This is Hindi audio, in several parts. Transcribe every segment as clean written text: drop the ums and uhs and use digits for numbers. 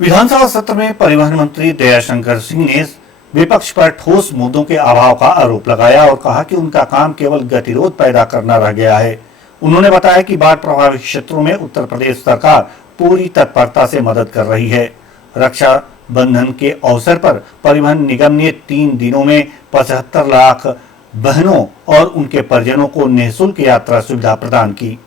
विधानसभा सत्र में परिवहन मंत्री दयाशंकर सिंह ने विपक्ष पर ठोस मुद्दों के अभाव का आरोप लगाया और कहा कि उनका काम केवल गतिरोध पैदा करना रह गया है। उन्होंने बताया कि बाढ़ प्रभावित क्षेत्रों में उत्तर प्रदेश सरकार पूरी तत्परता से मदद कर रही है। रक्षा बंधन के अवसर पर परिवहन निगम ने 3 दिनों में 75 लाख बहनों और उनके परिजनों को निःशुल्क यात्रा सुविधा प्रदान की।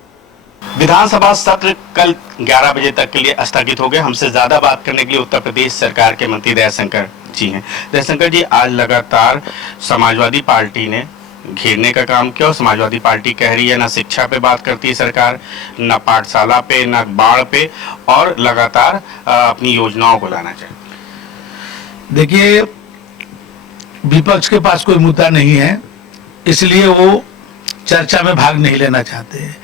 विधानसभा सत्र कल 11 बजे तक के लिए स्थगित हो गए। हमसे ज्यादा बात करने के लिए उत्तर प्रदेश सरकार के मंत्री दयाशंकर जी हैं। दयाशंकर जी, आज लगातार समाजवादी पार्टी ने घेरने का काम किया और समाजवादी पार्टी कह रही है ना शिक्षा पे बात करती है सरकार, ना पाठशाला पे, ना बाढ़ पे, और लगातार अपनी योजनाओं को लाना चाहिए। देखिए, विपक्ष के पास कोई मुद्दा नहीं है, इसलिए वो चर्चा में भाग नहीं लेना चाहते हैं।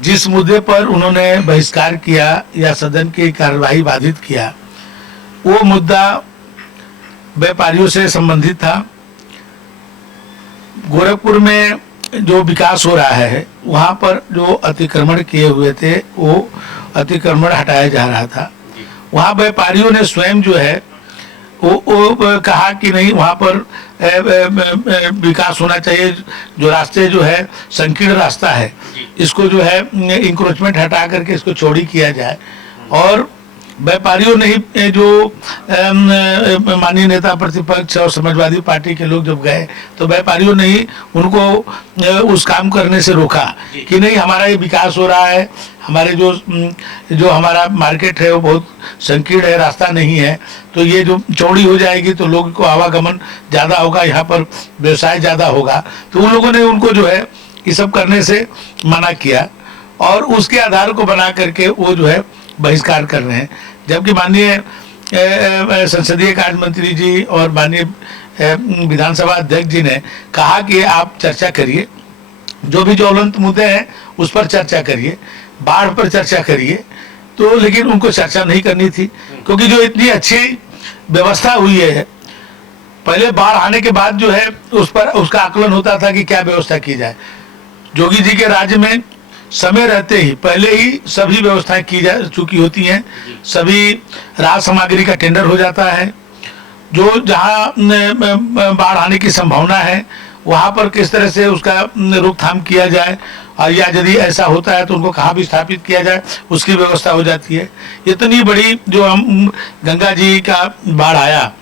जिस मुद्दे पर उन्होंने बहिष्कार किया या सदन की कार्यवाही बाधित किया, वो मुद्दा व्यापारियों से संबंधित था। गोरखपुर में जो विकास हो रहा है, वहाँ पर जो अतिक्रमण किए हुए थे, वो अतिक्रमण हटाया जा रहा था। वहाँ व्यापारियों ने स्वयं जो है वो कहा कि नहीं, वहाँ पर विकास होना चाहिए। जो रास्ते जो है संकीर्ण रास्ता है, इसको जो है इंक्रोचमेंट हटा करके इसको चौड़ी किया जाए। और व्यापारियों ने ही जो माननीय नेता प्रतिपक्ष और समाजवादी पार्टी के लोग जब गए, तो व्यापारियों ने ही उनको उस काम करने से रोका कि नहीं, हमारा ये विकास हो रहा है, हमारे जो हमारा मार्केट है वो बहुत संकीर्ण है, रास्ता नहीं है, तो ये जो चौड़ी हो जाएगी तो लोगों को आवागमन ज़्यादा होगा, यहाँ पर व्यवसाय ज़्यादा होगा। तो उन लोगों ने उनको जो है ये सब करने से मना किया और उसके आधार को बना करके वो जो है बहिष्कार कर रहे हैं। जबकि माननीय संसदीय कार्य मंत्री जी और माननीय विधानसभा अध्यक्ष जी ने कहा कि आप चर्चा करिए, जो भी ज्वलंत मुद्दे हैं उस पर चर्चा करिए, बाढ़ पर चर्चा करिए। तो लेकिन उनको चर्चा नहीं करनी थी, क्योंकि जो इतनी अच्छी व्यवस्था हुई है, पहले बाढ़ आने के बाद जो है उस पर उसका आकलन होता था कि क्या व्यवस्था की जाए। जोगी जी के राज्य में समय रहते ही पहले ही सभी व्यवस्थाएं की जा चुकी होती हैं, सभी राहत सामग्री का टेंडर हो जाता है। जो जहां बाढ़ आने की संभावना है वहां पर किस तरह से उसका रोकथाम किया जाए, या यदि ऐसा होता है तो उनको कहाँ भी स्थापित किया जाए, उसकी व्यवस्था हो जाती है। इतनी बड़ी जो हम गंगा जी का बाढ़ आया,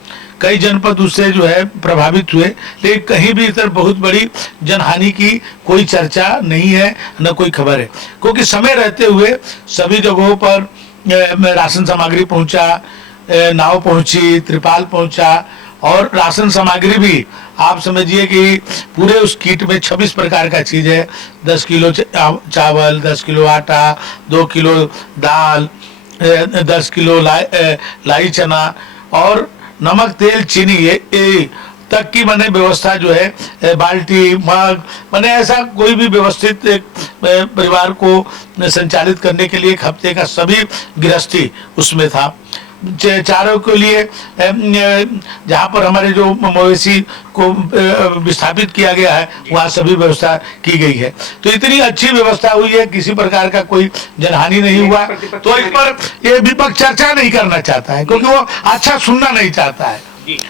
कई जनपद उससे जो है प्रभावित हुए, लेकिन कहीं भी इधर बहुत बड़ी जनहानि की कोई चर्चा नहीं है, न कोई खबर है। क्योंकि समय रहते हुए सभी जगहों पर राशन सामग्री पहुंचा, नाव पहुंची, त्रिपाल पहुंचा, और राशन सामग्री भी आप समझिए कि पूरे उस किट में 26 प्रकार का चीज़ है। 10 किलो चावल, 10 किलो आटा, 2 किलो दाल, 10 किलो लाई चना और नमक, तेल, चीनी, ये तक की मैंने व्यवस्था जो है, बाल्टी, मग, मैंने ऐसा कोई भी व्यवस्थित एक परिवार को संचालित करने के लिए एक हफ्ते का सभी गृहस्थी उसमें था। चारों के लिए जहाँ पर हमारे जो मवेशी को विस्थापित किया गया है वहाँ सभी व्यवस्था की गई है। तो इतनी अच्छी व्यवस्था हुई है, किसी प्रकार का कोई जनहानि नहीं हुआ। तो इस पर ये विपक्ष चर्चा नहीं करना चाहता है, क्योंकि वो अच्छा सुनना नहीं चाहता है,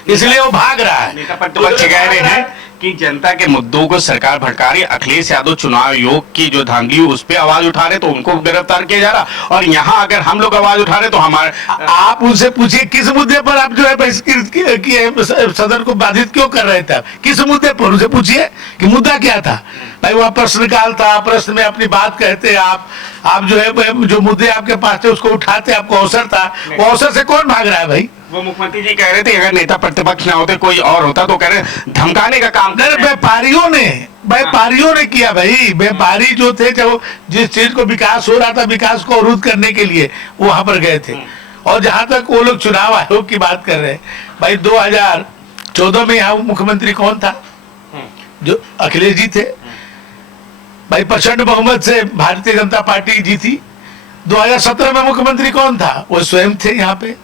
इसलिए वो भाग रहा है। नेता प्रतिपक्ष कह रहे हैं कि जनता के मुद्दों को सरकार भड़का रही है। अखिलेश यादव चुनाव आयोग की जो धांधली उस पर आवाज उठा रहे तो उनको गिरफ्तार किया जा रहा, और यहाँ अगर हम लोग आवाज उठा रहे तो हमारे, आप उनसे पूछिए किस मुद्दे पर आप जो है बहिष्कृत सदन को बाधित क्यों कर रहे थे, किस मुद्दे पर, उनसे पूछिए कि मुद्दा क्या था। भाई वहाँ प्रश्नकाल था, प्रश्न में अपनी बात कहते आप जो है जो मुद्दे आपके पास थे उसको उठाते, आपको अवसर था, वो अवसर से कौन भाग रहा है भाई। वो मुख्यमंत्री जी कह रहे थे अगर नेता प्रतिपक्ष ना होते कोई और होता तो कह रहे धमकाने का काम। व्यापारियों ने किया भाई। व्यापारी जो थे, जब जिस चीज को विकास हो रहा था, विकास को अवरुद्ध करने के लिए वो वहां पर गए थे। और जहां तक वो लोग चुनाव आयोग की बात कर रहे हैं, भाई 2014 में यहाँ मुख्यमंत्री कौन था? जो अखिलेश जी थे। भाई प्रचंड बहुमत से भारतीय जनता पार्टी जीती। 2017 में मुख्यमंत्री कौन था? वो स्वयं थे यहाँ पे।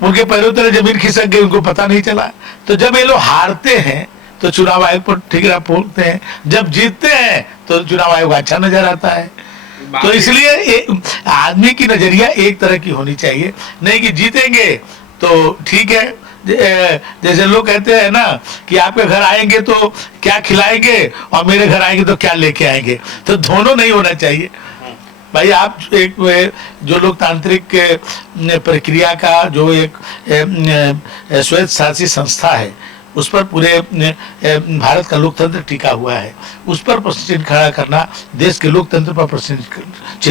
उनके पैरों तले जमीन खिसक गई, उनको पता नहीं चला। तो जब ये लोग हारते हैं तो चुनाव आयोग पर ठिकरा फोड़ते हैं, जब जीतते हैं तो चुनाव आयोग अच्छा नजर आता है। तो इसलिए आदमी की नजरिया एक तरह की होनी चाहिए, नहीं कि जीतेंगे तो ठीक है। जैसे लोग कहते हैं ना कि आपके घर आएंगे तो क्या खिलाएंगे और मेरे घर आएंगे तो क्या लेके आएंगे, तो दोनों नहीं होना चाहिए भाई। आप एक जो लोकतांत्रिक प्रक्रिया का जो एक स्वायत्त शासी संस्था है, उस पर पूरे भारत का लोकतंत्र टिका हुआ है, उस पर प्रश्न चिन्ह खड़ा करना देश के लोकतंत्र पर प्रश्न चिन्ह